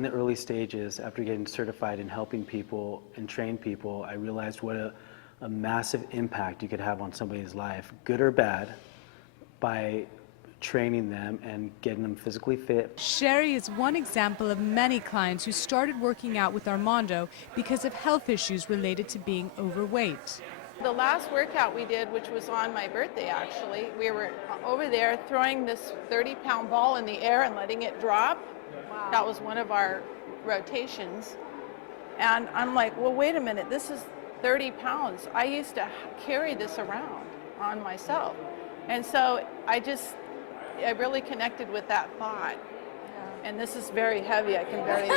In the early stages, after getting certified and helping people and train people, I realized what a massive impact you could have on somebody's life, good or bad, by training them and getting them physically fit. Sherry is one example of many clients who started working out with Armando because of health issues related to being overweight. The last workout we did, which was on my birthday actually, we were over there throwing this 30-pound ball in the air and letting it drop. Wow. That was one of our rotations. And I'm like, well, wait a minute, this is 30 pounds. I used to carry this around on myself. And so I really connected with that thought. Yeah. And this is very heavy, I can barely.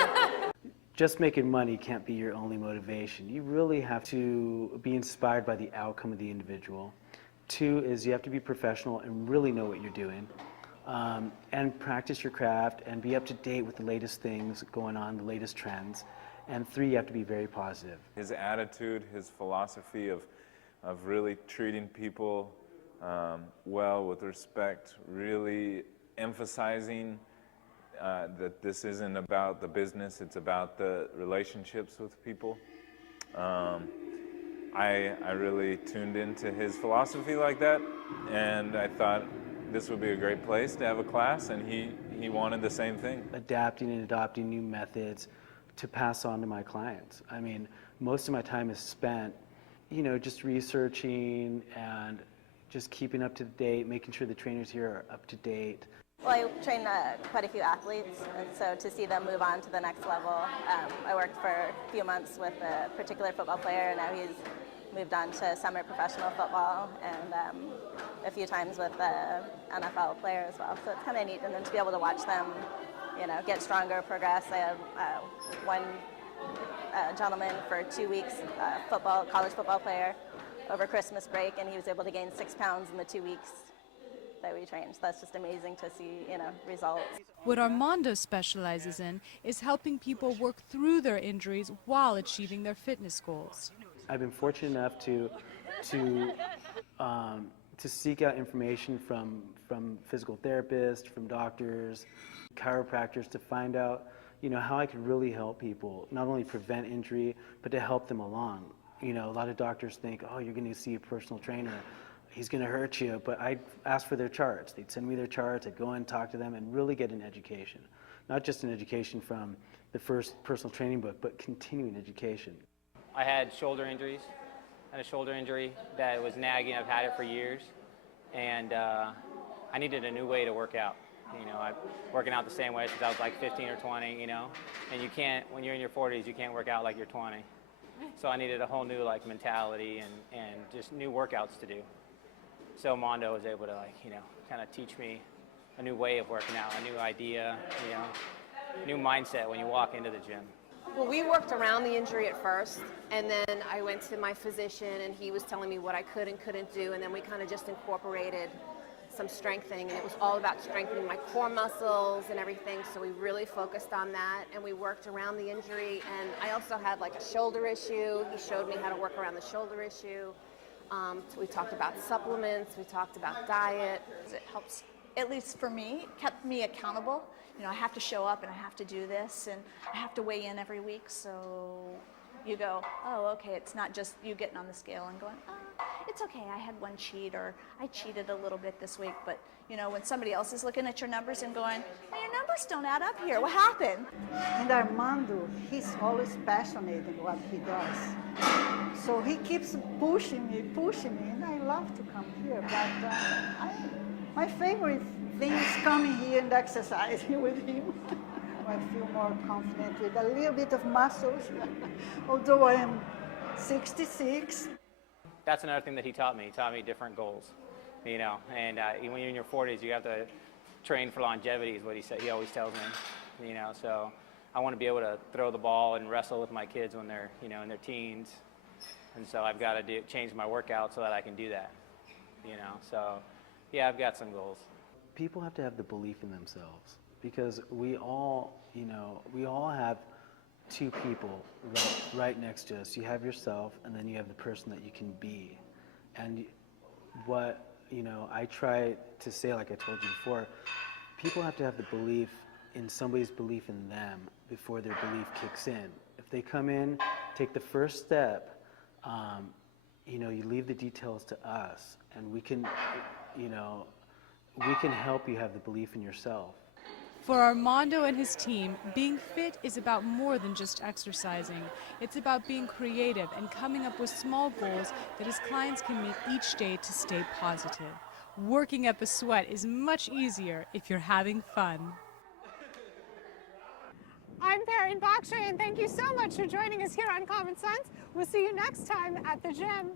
Just making money can't be your only motivation. You really have to be inspired by the outcome of the individual. Two is you have to be professional and really know what you're doing. And practice your craft and be up to date with the latest things going on, the latest trends. And three, you have to be very positive. His attitude, his philosophy of really treating people well, with respect, really emphasizing that this isn't about the business, it's about the relationships with people. I really tuned into his philosophy like that, and I thought this would be a great place to have a class, and he wanted the same thing. Adapting and adopting new methods to pass on to my clients. I mean, most of my time is spent, you know, just researching and just keeping up to date, making sure the trainers here are up to date. Well, I train quite a few athletes, and so to see them move on to the next level, I worked for a few months with a particular football player, and now he's moved on to summer professional football, and a few times with the NFL player as well. So it's kind of neat, and then to be able to watch them, you know, get stronger, progress. I had one gentleman for 2 weeks, college football player, over Christmas break, and he was able to gain 6 pounds in the 2 weeks that we trained. So that's just amazing to see, you know, results. What Armando specializes in is helping people work through their injuries while achieving their fitness goals. I've been fortunate enough to seek out information from physical therapists, from doctors, chiropractors, to find out, you know, how I could really help people, not only prevent injury, but to help them along. You know, a lot of doctors think, oh, you're going to see a personal trainer, he's going to hurt you, but I'd ask for their charts. They'd send me their charts, I'd go in and talk to them and really get an education. Not just an education from the first personal training book, but continuing education. I had shoulder injuries. I had a shoulder injury that was nagging. I've had it for years, and I needed a new way to work out. You know, I'm working out the same way since I was like 15 or 20, you know, and you can't, when you're in your 40s, you can't work out like you're 20. So I needed a whole new like mentality and just new workouts to do. So Mondo was able to, like, you know, kind of teach me a new way of working out, a new idea, you know, new mindset when you walk into the gym. Well, we worked around the injury at first, and then I went to my physician, and he was telling me what I could and couldn't do, and then we kind of just incorporated some strengthening, and it was all about strengthening my core muscles and everything, so we really focused on that, and we worked around the injury. And I also had like a shoulder issue. He showed me how to work around the shoulder issue. So we talked about supplements, we talked about diet. It helps, at least for me, kept me accountable. You know, I have to show up and I have to do this, and I have to weigh in every week, so you go, oh, okay, it's not just you getting on the scale and going, oh, it's okay, I had one cheat, or I cheated a little bit this week, but you know, when somebody else is looking at your numbers and going, well, your numbers don't add up here, what happened? And Armando, he's always passionate in what he does. So he keeps pushing me, and I love to come here, but my favorite thing is coming here and exercising with him. I feel more confident with a little bit of muscles, although I am 66. That's another thing that he taught me. He taught me different goals, you know, and when you're in your 40s, you have to train for longevity is what he said. He always tells me, you know, so I want to be able to throw the ball and wrestle with my kids when they're, you know, in their teens, and so I've got to change my workout so that I can do that, you know, so yeah, I've got some goals. People have to have the belief in themselves, because we all, you know, we all have two people right next to us. You have yourself, and then you have the person that you can be. And what, you know, I try to say, like I told you before, people have to have the belief in somebody's belief in them before their belief kicks in. If they come in, take the first step, you know, you leave the details to us, and we can, you know, we can help you have the belief in yourself. For Armando and his team, being fit is about more than just exercising. It's about being creative and coming up with small goals that his clients can meet each day to stay positive. Working up a sweat is much easier if you're having fun. I'm Perrin Bakshi, and thank you so much for joining us here on Common Sense. We'll see you next time at the gym.